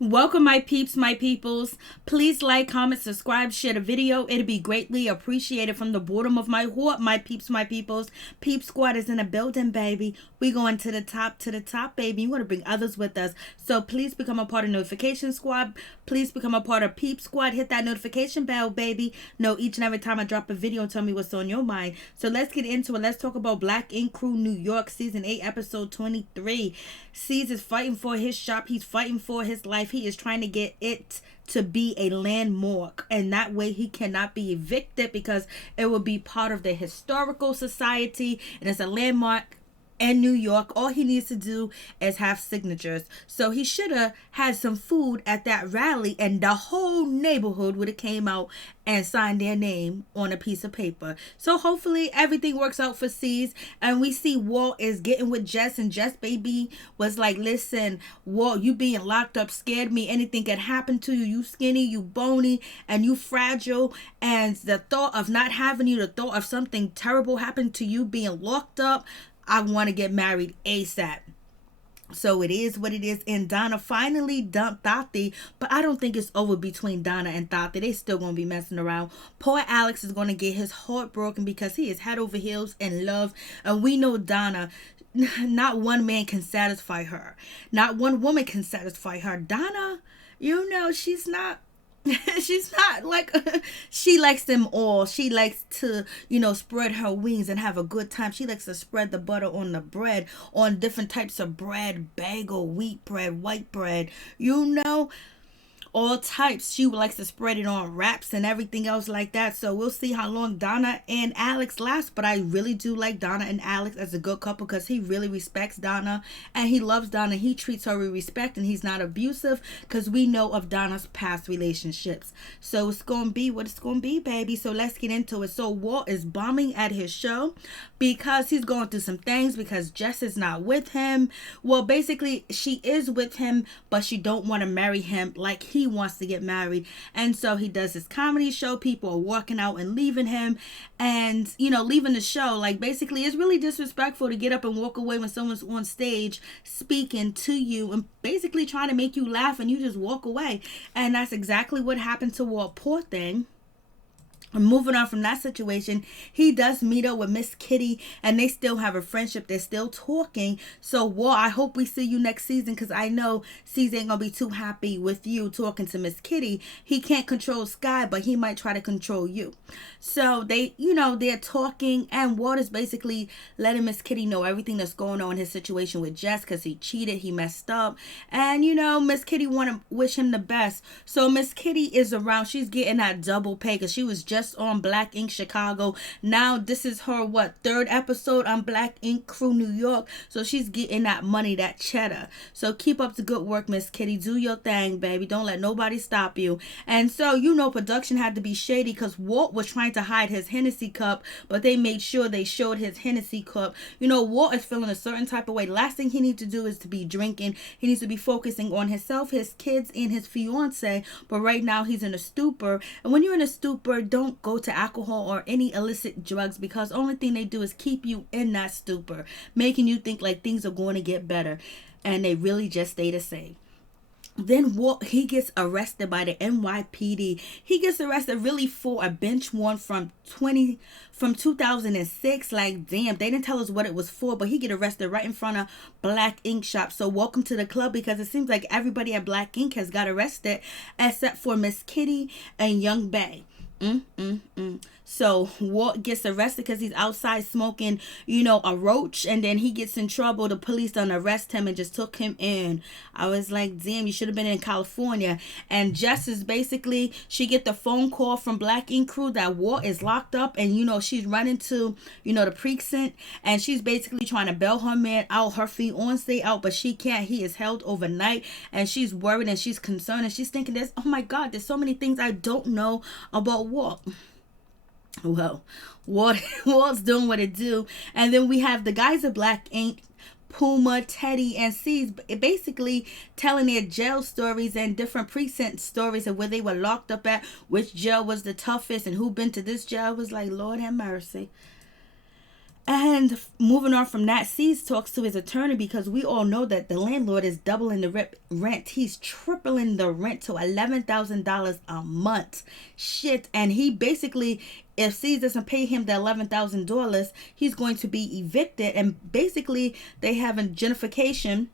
Welcome, my peeps, my peoples. Please like, comment, subscribe, share the video. It'll be greatly appreciated from the bottom of my heart, my peeps, my peoples. Peep Squad is in the building, baby. We going to the top, baby. You want to bring others with us. So please become a part of Notification Squad. Please become a part of Peep Squad. Hit that notification bell, baby. Know each and every time I drop a video, tell me what's on your mind. So let's get into it. Let's talk about Black Ink Crew New York, Season 8, Episode 23. C's is fighting for his shop. He's fighting for his life. He is trying to get it to be a landmark, and that way he cannot be evicted because it will be part of the historical society, and it's a landmark in New York. All he needs to do is have signatures. So he should have had some food at that rally, and the whole neighborhood would have came out and signed their name on a piece of paper. So hopefully everything works out for C's, and we see Walt is getting with Jess, and Jess baby was like, listen, Walt, you being locked up scared me. Anything could happen to you. You skinny, you bony, and you fragile, and the thought of not having you, the thought of something terrible happened to you being locked up, I want to get married ASAP. So it is what it is. And Donna finally dumped Tati, but I don't think it's over between Donna and Tati. They still gonna be messing around. Poor Alex is gonna get his heart broken because he is head over heels in love, and we know Donna, not one man can satisfy her, not one woman can satisfy her. Donna, she's not she's not like she likes them all. She likes to spread her wings and have a good time. She likes to spread the butter on the bread, on different types of bread, bagel, wheat bread, white bread, all types. She likes to spread it on wraps and everything else like that. So we'll see how long Donna and Alex last, but I really do like Donna and Alex as a good couple because he really respects Donna and he loves Donna. He treats her with respect and he's not abusive because we know of Donna's past relationships. So it's gonna be what it's gonna be, baby. So let's get into it. So Walt is bombing at his show because he's going through some things because Jess is not with him. Well, basically she is with him, but she don't want to marry him like he wants to get married. And so he does his comedy show. People are walking out and leaving him and leaving the show. Like, basically it's really disrespectful to get up and walk away when someone's on stage speaking to you and basically trying to make you laugh and you just walk away. And that's exactly what happened to Walt. Poor thing. And moving on from that situation, he does meet up with Miss Kitty and they still have a friendship. They're still talking. So, Walt, I hope we see you next season because I know Caesar ain't going to be too happy with you talking to Miss Kitty. He can't control Sky, but he might try to control you. So, they're talking and Walt is basically letting Miss Kitty know everything that's going on in his situation with Jess because he cheated, he messed up. And, Miss Kitty want to wish him the best. So, Miss Kitty is around. She's getting that double pay because she was just on Black Ink Chicago. Now this is her third episode on Black Ink Crew New York. So she's getting that money, that cheddar. So keep up the good work, Miss Kitty. Do your thing, baby. Don't let nobody stop you. And so production had to be shady because Walt was trying to hide his Hennessy cup, but they made sure they showed his Hennessy cup. Walt is feeling a certain type of way. Last thing he needs to do is to be drinking. He needs to be focusing on himself, his kids, and his fiance. But right now he's in a stupor. And when you're in a stupor, don't go to alcohol or any illicit drugs because the only thing they do is keep you in that stupor, making you think like things are going to get better, and they really just stay the same. Then Walt, he gets arrested by the NYPD. He gets arrested really for a bench warrant from 2006. Like, damn, they didn't tell us what it was for, but he get arrested right in front of Black Ink Shop. So welcome to the club because it seems like everybody at Black Ink has got arrested except for Miss Kitty and Young Bay. So Walt gets arrested because he's outside smoking, a roach, and then he gets in trouble. The police done arrest him and just took him in. I was like, damn, you should have been in California. And Jess is basically, she get the phone call from Black Ink Crew that Walt is locked up, and she's running to the precinct, and she's basically trying to bail her man out, her fiance out, but she can't. He is held overnight, and she's worried and she's concerned and she's thinking, oh my God, there's so many things I don't know about Walt. Well, Walt's doing what it do. And then we have the guys at Black Ink, Puma, Teddy, and C's basically telling their jail stories and different precinct stories of where they were locked up at, which jail was the toughest and who been to this jail. I was like, Lord have mercy. And moving on from that, C's talks to his attorney because we all know that the landlord is doubling the rent. He's tripling the rent to $11,000 a month. Shit. And he basically, if C's doesn't pay him the $11,000, he's going to be evicted. And basically, they have a gentrification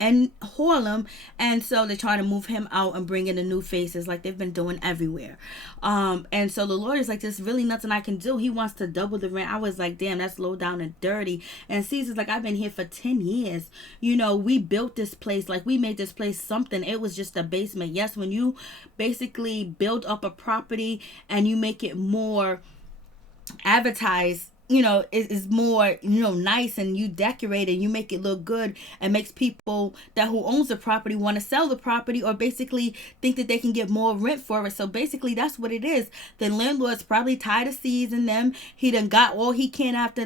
and Harlem, and so they're trying to move him out and bring in the new faces like they've been doing everywhere. And so the lawyer's like, there's really nothing I can do. He wants to double the rent. I was like, damn, that's low down and dirty. And Caesar's like, I've been here for 10 years. You know, we built this place, like we made this place something. It was just a basement. Yes, when you basically build up a property and you make it more advertised, you know, is more, you know, nice, and you decorate and you make it look good and makes people that who owns the property want to sell the property or basically think that they can get more rent for it. So basically that's what it is. The landlord's probably tired of seizing them. He done got all he can out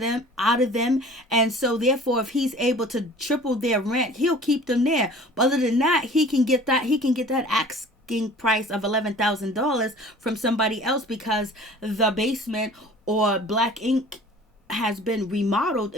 of them. And so therefore, if he's able to triple their rent, he'll keep them there. But other than that, he can get that asking price of $11,000 from somebody else because the basement or black ink has been remodeled,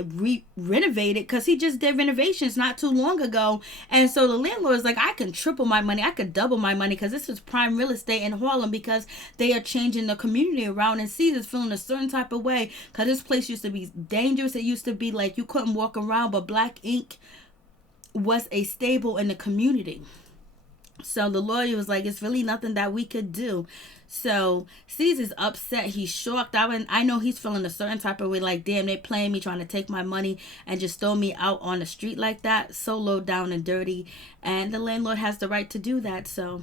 renovated, because he just did renovations not too long ago. And so the landlord is like, I can triple my money, I could double my money, because this is prime real estate in Harlem, because they are changing the community around. And Caesar's feeling a certain type of way because this place used to be dangerous. It used to be like you couldn't walk around, but black ink was a staple in the community. So the lawyer was like, it's really nothing that we could do. So Caesar's upset. He's shocked. I know he's feeling a certain type of way, like, damn, they playing me, trying to take my money and just throw me out on the street like that. So low down and dirty. And the landlord has the right to do that. So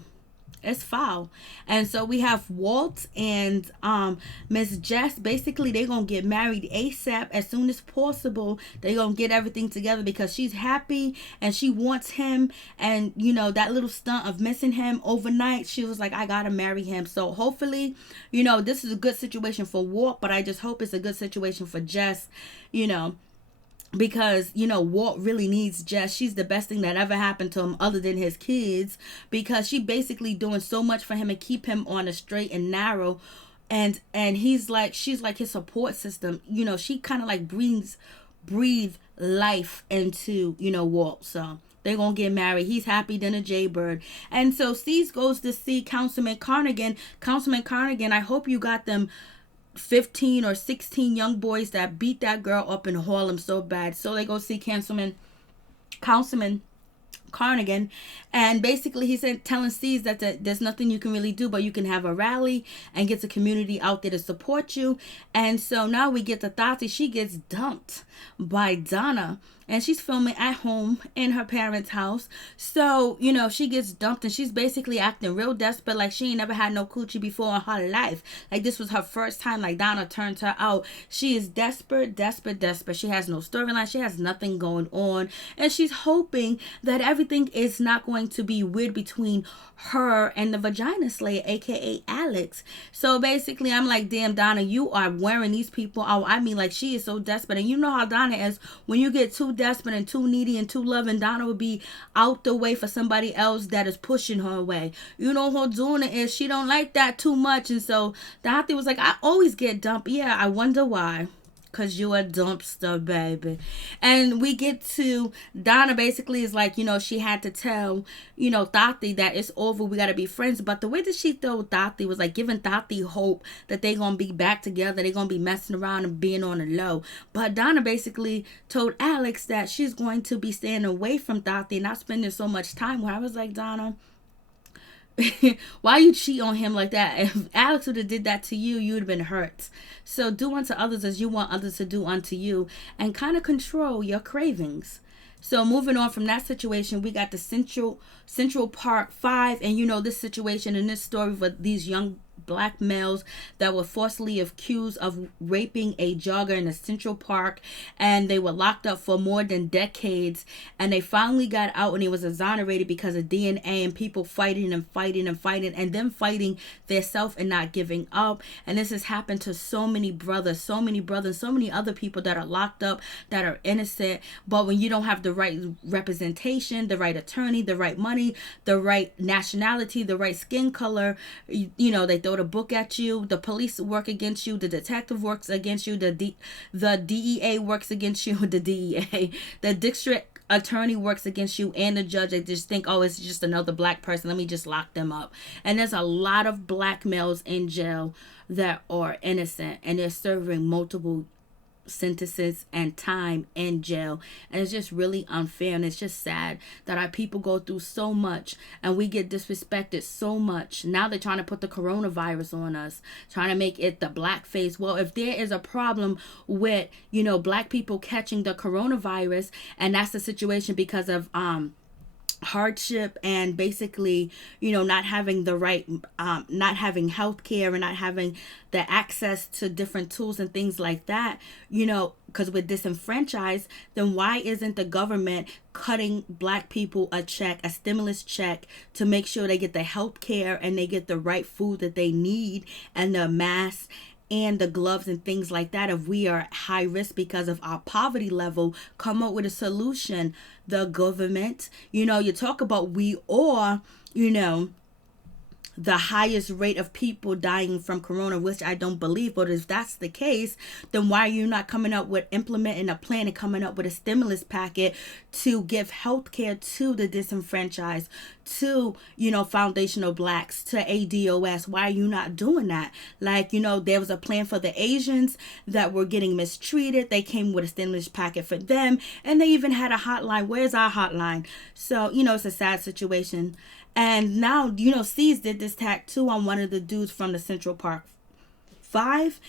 it's foul. And so we have Walt and Miss Jess. Basically, they're going to get married ASAP as soon as possible. They're going to get everything together because she's happy and she wants him. And, you know, that little stunt of missing him overnight, she was like, I got to marry him. So hopefully, you know, this is a good situation for Walt, but I just hope it's a good situation for Jess, you know. Because, you know, Walt really needs Jess. She's the best thing that ever happened to him other than his kids, because she basically doing so much for him and keep him on a straight and narrow. And she's like his support system. You know, she kind of like breathe life into, you know, Walt. So they're going to get married. He's happy than a jaybird. And so Cease goes to see Councilman Carnegie. Councilman Carnegie, I hope you got them 15 or 16 young boys that beat that girl up in Harlem so bad. So they go see Councilman Carnegie, and basically he said, telling C's that there's nothing you can really do, but you can have a rally and get the community out there to support you. And so now we get to Tati. She gets dumped by Donna, and she's filming at home in her parents' house. So, you know, she gets dumped and she's basically acting real desperate, like she ain't never had no coochie before in her life. Like this was her first time, like Donna turned her out. She is desperate. She has no storyline. She has nothing going on. And she's hoping that everything is not going to be weird between her and the vagina slayer, aka Alex. So basically I'm like, damn, Donna, you are wearing these people out. I mean, like, she is so desperate. And you know how Donna is. When you get too desperate and too needy and too loving, Donna would be out the way for somebody else that is pushing her away. You know how Donna is. She don't like that too much. And so Dorothy was like, I always get dumped. Yeah, I wonder why. Because you a dumpster, baby. And we get to Donna basically is like, you know, she had to tell, you know, Tati that it's over. We got to be friends. But the way that she told Tati was like giving Tati hope that they going to be back together. They're going to be messing around and being on the low. But Donna basically told Alex that she's going to be staying away from Tati and not spending so much time with her. I was like, Donna, why you cheat on him like that? If Alex would have did that to you, you would have been hurt. So do unto others as you want others to do unto you, and kind of control your cravings. So moving on from that situation, we got the Central Park 5, and you know this situation in this story with these young black males that were falsely accused of raping a jogger in a Central Park, and they were locked up for more than decades, and they finally got out, and he was exonerated because of DNA and people fighting and then fighting their self and not giving up. And this has happened to so many brothers, so many other people that are locked up that are innocent. But when you don't have the right representation, the right attorney, the right money, the right nationality, the right skin color, you know, they throw throw the book at you. The police work against you. The detective works against you. The DEA works against you. The DEA, the district attorney works against you, and the judge. They just think, oh, it's just another black person, let me just lock them up. And there's a lot of black males in jail that are innocent, and they're serving multiple sentences and time in jail. And it's just really unfair, and it's just sad that our people go through so much and we get disrespected so much. Now they're trying to put the coronavirus on us, trying to make it the blackface. Well, if there is a problem with, black people catching the coronavirus, and that's the situation because of hardship and basically not having the right not having health care and not having the access to different tools and things like that, because we're disenfranchised, then why isn't the government cutting black people a stimulus check, to make sure they get the health care and they get the right food that they need, and the masks and the gloves and things like that? If we are high risk because of our poverty level, come up with a solution. The government, you talk about we are, the highest rate of people dying from corona, which I don't believe. But if that's the case, then why are you not coming up with implementing a plan and coming up with a stimulus packet to give health care to the disenfranchised, to, foundational blacks, to ADOS? Why are you not doing that? Like, there was a plan for the Asians that were getting mistreated. They came with a stimulus packet for them, and they even had a hotline. Where's our hotline? So, it's a sad situation. And now, C's did this tattoo on one of the dudes from the Central Park 5.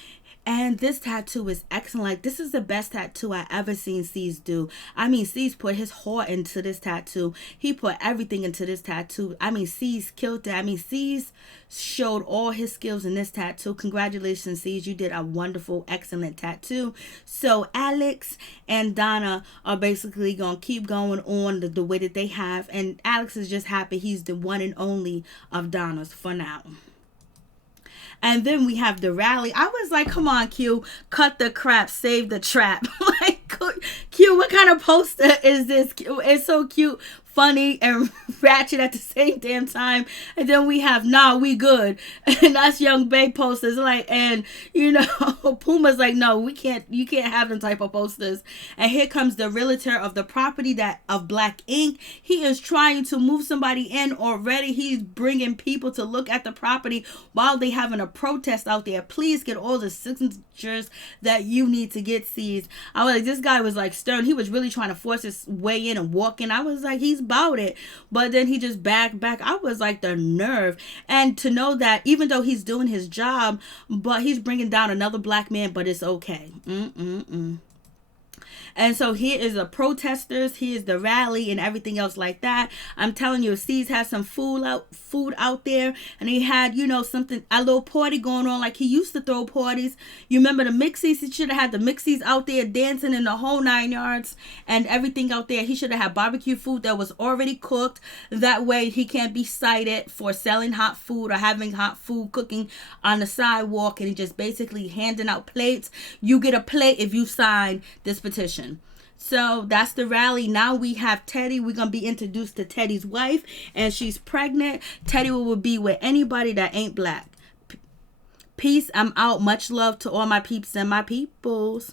And this tattoo is excellent. Like, this is the best tattoo I ever seen C's do. I mean, C's put his heart into this tattoo. He put everything into this tattoo. I mean, C's killed it. I mean, C's showed all his skills in this tattoo. Congratulations, C's. You did a wonderful, excellent tattoo. So Alex and Donna are basically going to keep going on the way that they have. And Alex is just happy he's the one and only of Donna's for now. And then we have the rally. I was like, come on, Q, cut the crap, save the trap. Like, Q, what kind of poster is this? It's so cute, funny, and ratchet at the same damn time. And then we have, nah, we good. And that's Young Bae posters. Like, and, Puma's like, no, you can't have them type of posters. And here comes the realtor of the property of Black Ink. He is trying to move somebody in already. He's bringing people to look at the property while they having a protest out there. Please get all the signatures that you need to get seized. I was like, this guy was like stern. He was really trying to force his way in and walk in. I was like, he's about it. But then he just back. I was like, the nerve. And to know that even though he's doing his job, but he's bringing down another black man, but it's okay. And so here is the protesters, here's the rally and everything else like that. I'm telling you, C's had some food out there, and he had, a little party going on like he used to throw parties. You remember the Mixies? He should have had the Mixies out there dancing in the whole 9 yards and everything out there. He should have had barbecue food that was already cooked. That way he can't be cited for selling hot food or having hot food cooking on the sidewalk, and he just basically handing out plates. You get a plate if you sign this petition. So that's the rally. Now we have Teddy. We're going to be introduced to Teddy's wife, and she's pregnant. Teddy will be with anybody that ain't black. Peace. I'm out. Much love to all my peeps and my peoples.